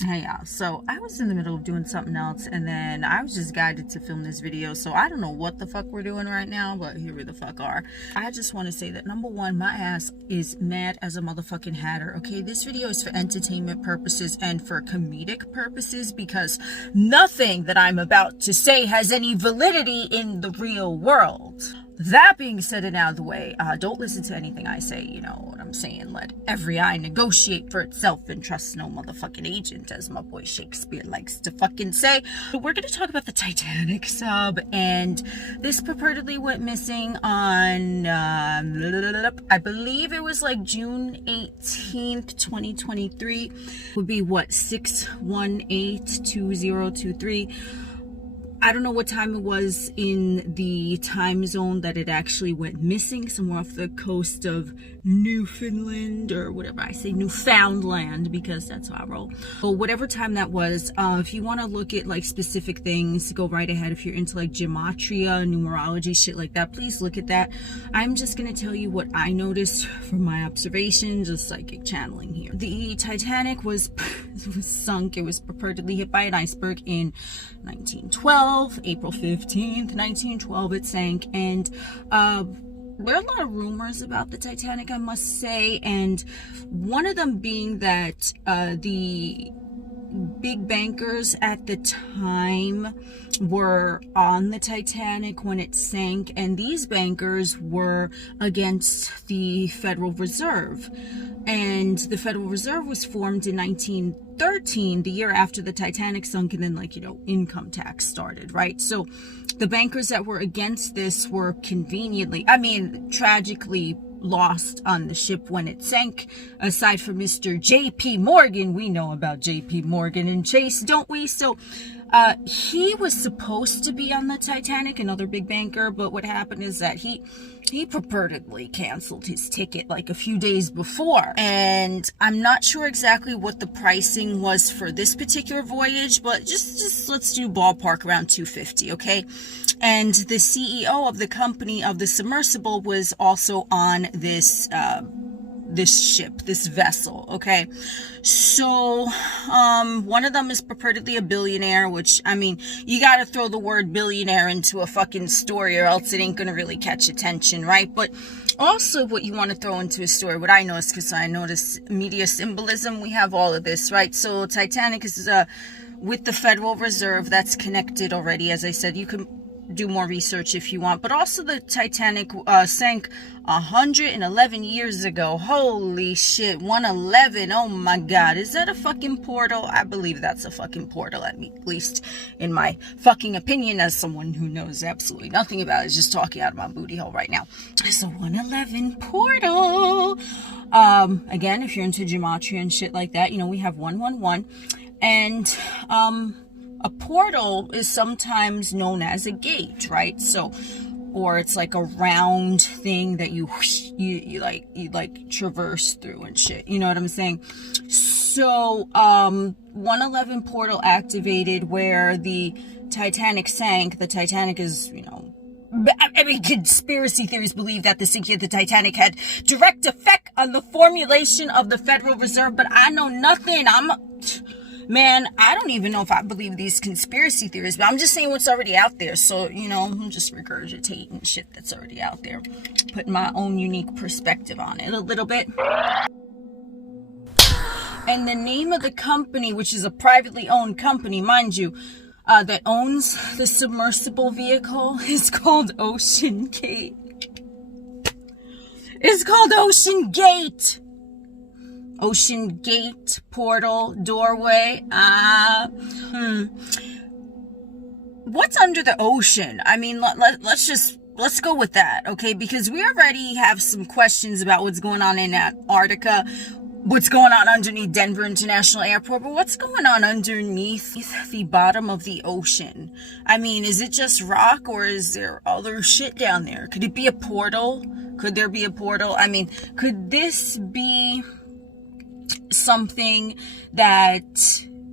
Hey y'all, so I was in the middle of doing something else and then I was just guided to film this video, so I don't know what the fuck we're doing right now, but here we the fuck are. I just want to say that number one, my ass is mad as a motherfucking hatter, okay? This video is for entertainment purposes and for comedic purposes because nothing that I'm about to say has any validity in the real world. That being said and out of the way, don't listen to anything I say, you know what I'm saying? Let every eye negotiate for itself and trust no motherfucking agent, as my boy Shakespeare likes to fucking say. But we're gonna talk about the Titanic sub, and this purportedly went missing on, I believe it was like June 18th, 2023. Would be what, 618-2023. I don't know what time it was in the time zone that it actually went missing, somewhere off the coast of Newfoundland or whatever I say, Newfoundland, because that's how I roll. But whatever time that was, if you want to look at like specific things, go right ahead. If you're into like gematria, numerology, shit like that, please look at that. I'm just going to tell you what I noticed from my observation, just psychic channeling here. The Titanic was sunk. It was purportedly hit by an iceberg in 1912. April 15th, 1912, it sank, and there are a lot of rumors about the Titanic, I must say, and one of them being that the big bankers at the time were on the Titanic when it sank, and these bankers were against the Federal Reserve. And the Federal Reserve was formed in 1913, the year after the Titanic sunk, and then, like, you know, income tax started, right? So the bankers that were against this were conveniently, I mean, tragically lost on the ship when it sank. Aside from Mr. J.P. Morgan, we know about J.P. Morgan and Chase, don't we? So he was supposed to be on the Titanic, another big banker, but what happened is that he purportedly canceled his ticket like a few days before, and I'm not sure exactly what the pricing was for this particular voyage, but just let's do ballpark around $250, okay? And the CEO of the company of the Submersible was also on this ship, this vessel, okay? So one of them is purportedly a billionaire, which, I mean, you gotta throw the word billionaire into a fucking story or else it ain't gonna really catch attention, right? But also what you want to throw into a story, what I noticed, because I noticed media symbolism, we have all of this, right? So Titanic is with the Federal Reserve. That's connected already. As I said, you can do more research if you want, but also the Titanic sank 111 years ago. Holy shit, 111. Oh my god, is that a fucking portal? I believe that's a fucking portal, at least in my fucking opinion, as someone who knows absolutely nothing about it, just talking out of my booty hole right now. It's a 111 portal. Again, if you're into gematria and shit like that, you know, we have 111, and a portal is sometimes known as a gate, right? So, or it's like a round thing that you like traverse through and shit. You know what I'm saying? So, 111 portal activated where the Titanic sank. The Titanic is, you know, I mean, conspiracy theories believe that the sinking of the Titanic had direct effect on the formulation of the Federal Reserve, but I know nothing. Man, I don't even know if I believe these conspiracy theories, but I'm just saying what's already out there. So, you know, I'm just regurgitating shit that's already out there, putting my own unique perspective on it a little bit. And the name of the company, which is a privately owned company, mind you, that owns the submersible vehicle, is called Ocean Gate. It's called Ocean Gate. Ocean Gate, portal, doorway. What's under the ocean? I mean, let's go with that, okay? Because we already have some questions about what's going on in Antarctica, what's going on underneath Denver International Airport, but what's going on underneath the bottom of the ocean? I mean, is it just rock, or is there other shit down there? Could it be a portal? Could there be a portal? I mean, could this be something that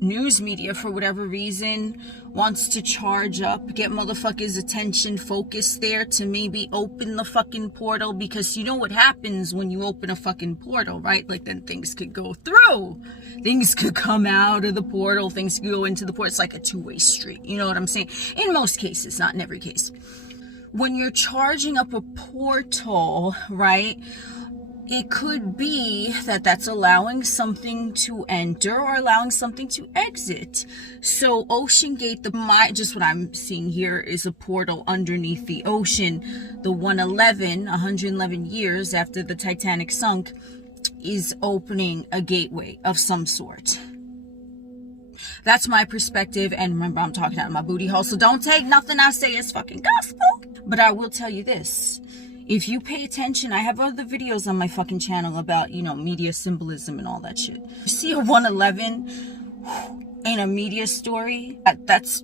news media, for whatever reason, wants to charge up, get motherfuckers' attention focused there to maybe open the fucking portal, because you know what happens when you open a fucking portal, right? Like, then things could go through, things could come out of the portal, things could go into the portal. It's like a two-way street, you know what I'm saying? In most cases, not in every case. When you're charging up a portal, right, it could be that that's allowing something to enter or allowing something to exit. So Ocean Gate, just what I'm seeing here is a portal underneath the ocean. The 111 years after the Titanic sunk, is opening a gateway of some sort. That's my perspective, and remember, I'm talking out of my booty hole, so don't take nothing I say as fucking gospel. But I will tell you this. If you pay attention, I have other videos on my fucking channel about, you know, media symbolism and all that shit. You see a 111 in a media story, that's,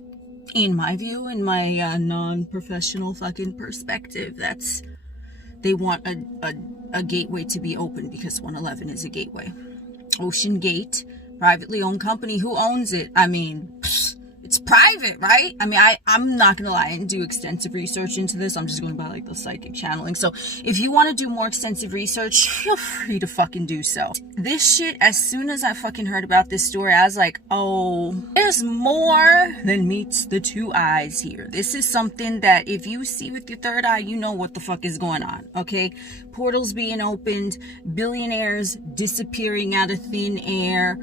in my view, in my non-professional fucking perspective, that's, they want a gateway to be open because 111 is a gateway. Ocean Gate, privately owned company. Who owns it? I mean, it's private, right? I mean, I'm not gonna lie, I didn't do extensive research into this. I'm just going by like the psychic channeling. So if you want to do more extensive research, feel free to fucking do so. This shit, as soon as I fucking heard about this story, I was like, oh, there's more than meets the two eyes here. This is something that if you see with your third eye, you know what the fuck is going on, okay? Portals being opened, billionaires disappearing out of thin air.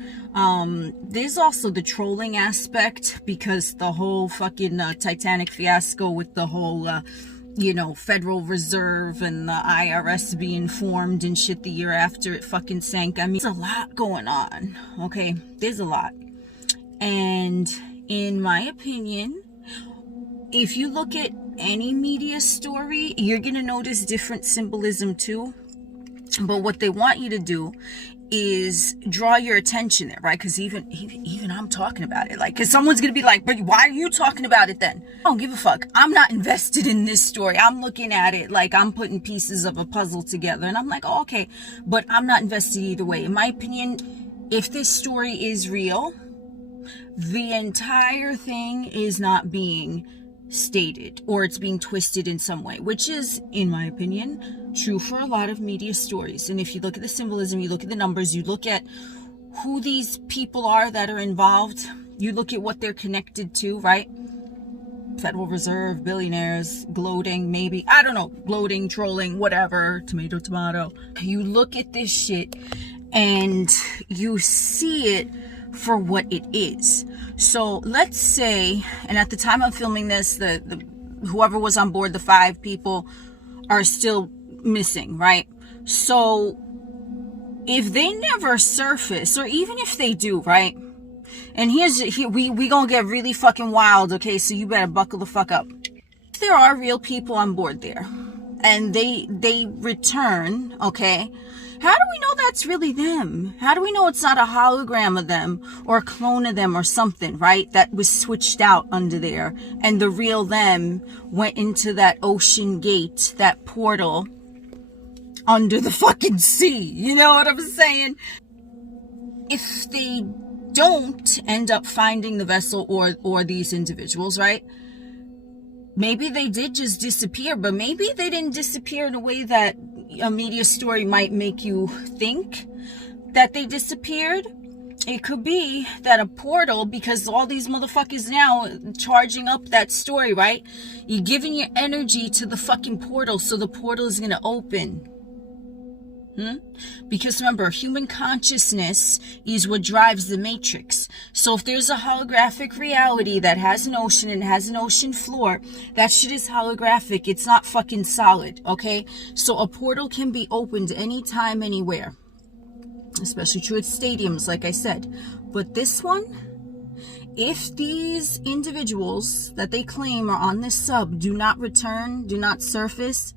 There's also the trolling aspect, because the whole fucking Titanic fiasco with the whole you know, Federal Reserve and the IRS being formed and shit the year after it fucking sank. I mean, there's a lot going on, okay? There's a lot. And in my opinion, if you look at any media story, you're gonna notice different symbolism too. But what they want you to do is draw your attention there, right? Because even I'm talking about it, like, because someone's gonna be like, but why are you talking about it then? I don't give a fuck. I'm not invested in this story. I'm looking at it like I'm putting pieces of a puzzle together, and I'm like, oh, okay, but I'm not invested either way. In my opinion, if this story is real, the entire thing is not being stated, or it's being twisted in some way, which is, in my opinion, true for a lot of media stories. And if you look at the symbolism, you look at the numbers, you look at who these people are that are involved, you look at what they're connected to, right? Federal Reserve, billionaires, gloating, maybe, I don't know, gloating, trolling, whatever, tomato, tomato. You look at this shit and you see it for what it is. So let's say, and at the time I'm filming this, the whoever was on board, the 5 people, are still missing, right? So if they never surface, or even if they do, right? And we gonna get really fucking wild, okay? So you better buckle the fuck up. If there are real people on board there, and they return, okay? How do we know that's really them? How do we know it's not a hologram of them or a clone of them or something, right? That was switched out under there, and the real them went into that ocean gate, that portal under the fucking sea. You know what I'm saying? If they don't end up finding the vessel or these individuals, right? Maybe they did just disappear, but maybe they didn't disappear in a way that a media story might make you think that they disappeared. It could be that a portal, because all these motherfuckers now charging up that story, right? You're giving your energy to the fucking portal, so the portal is gonna open. Because remember, human consciousness is what drives the matrix. So if there's a holographic reality that has an ocean and has an ocean floor, that shit is holographic. It's not fucking solid, okay? So a portal can be opened anytime, anywhere. Especially true at stadiums, like I said. But this one, if these individuals that they claim are on this sub do not return, do not surface,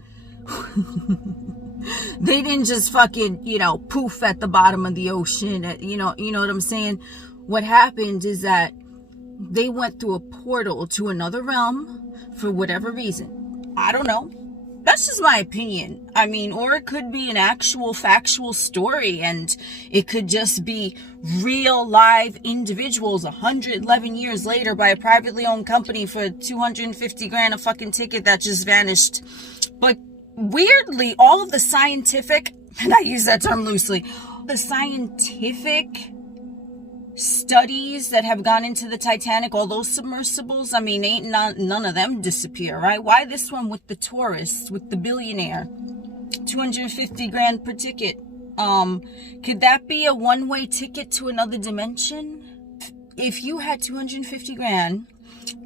they didn't just fucking, you know, poof at the bottom of the ocean. You know what I'm saying? What happened is that they went through a portal to another realm for whatever reason. I don't know. That's just my opinion. I mean, or it could be an actual factual story, and it could just be real live individuals 111 years later by a privately owned company for 250 grand a fucking ticket that just vanished. But weirdly, all of the scientific, and I use that term loosely, the scientific studies that have gone into the Titanic, all those submersibles, I mean, none of them disappear, right? Why this one with the tourist, with the billionaire, 250 grand per ticket? Could that be a one-way ticket to another dimension? If you had 250 grand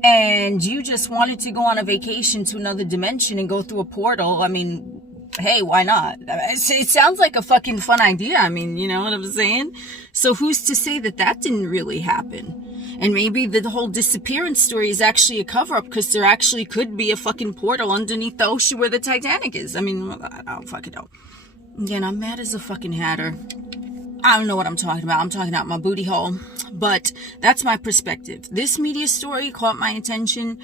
and you just wanted to go on a vacation to another dimension and go through a portal, I mean, hey, why not? It sounds like a fucking fun idea. I mean, you know what I'm saying? So who's to say that that didn't really happen? And maybe the whole disappearance story is actually a cover-up, because there actually could be a fucking portal underneath the ocean where the Titanic is. I mean, I don't fucking know. Again, I'm mad as a fucking hatter. I don't know what I'm talking about. I'm talking out my booty hole. But that's my perspective. This media story caught my attention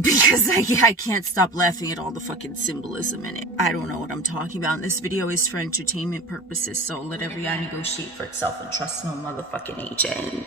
because I can't stop laughing at all the fucking symbolism in it. I don't know what I'm talking about. And this video is for entertainment purposes, so let every eye negotiate for itself and trust no motherfucking agent.